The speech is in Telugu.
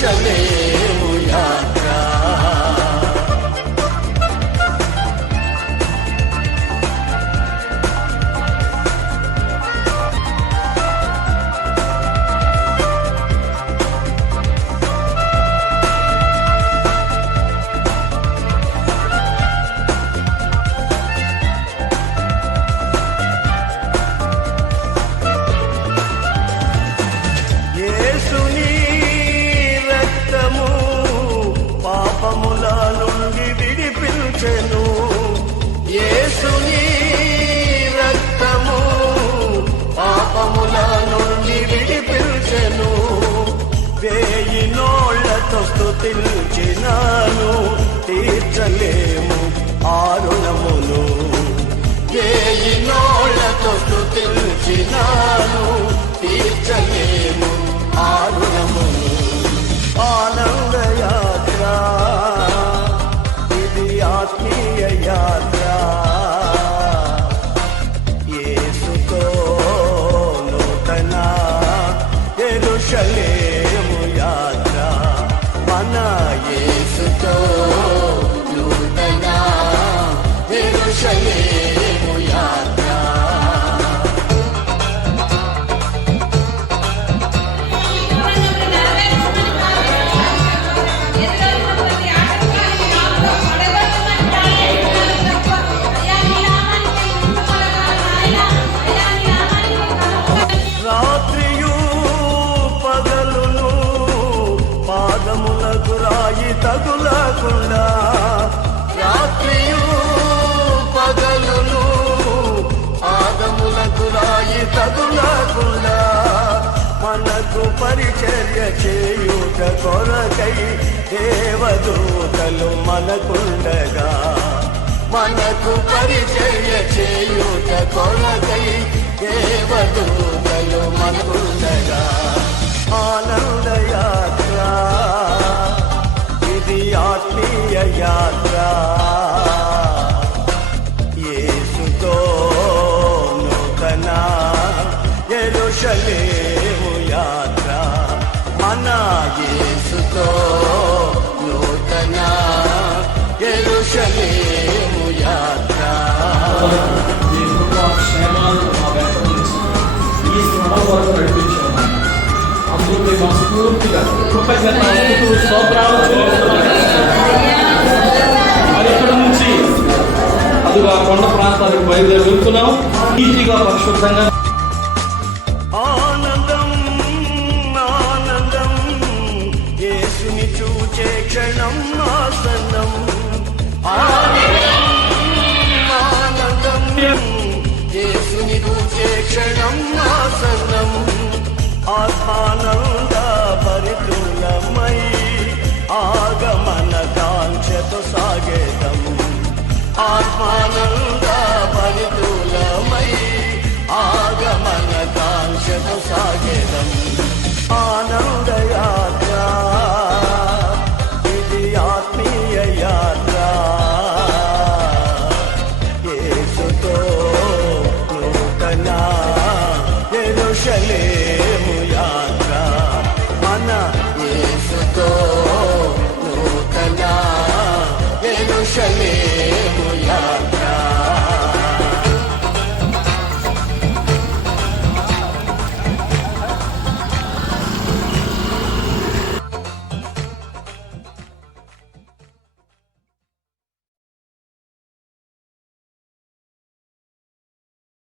ఎరుషలేము ఆరుణమును వేయి నోళ్ళతో స్థుతించినాను తీర్చలేము ఆరుణమును ఆనంద యాత్ర ఇది ఆత్మీయ యాత్ర. యేసుతో నూతన ఎరుషలేము యాత్ర. మన యేసుతో తగులకుండా రాత్రియు పగలును పాదములకు రాయి తగులకుండా మనకు పరిచర్య చేయుట కొరకై దేవదూతలు మనకుండగా మనకు పరిచర్య చేయుట కొరకై దేవదూతలు యేసుతో నూతన ఎరుషలేము యాత్ర ఈ శ్రమ వరకు నడిపించాము అందుకు మేము మనస్ఫూర్తిగా కృతజ్ఞత స్తోత్రాలు మరి ఇక్కడ నుంచి అదిగా కొండ ప్రాంతాలకు బయలుదేరి వెళ్తున్నాం ఈజీగా పరిశుద్ధంగా సింహాసనం ఆనందం ఆనందం. యేసుని చూచే క్షణం ఆసనం. ఆత్మానంద పరితులమై ఆగమన కాంక్షతో సాగేదం. ఆత్మా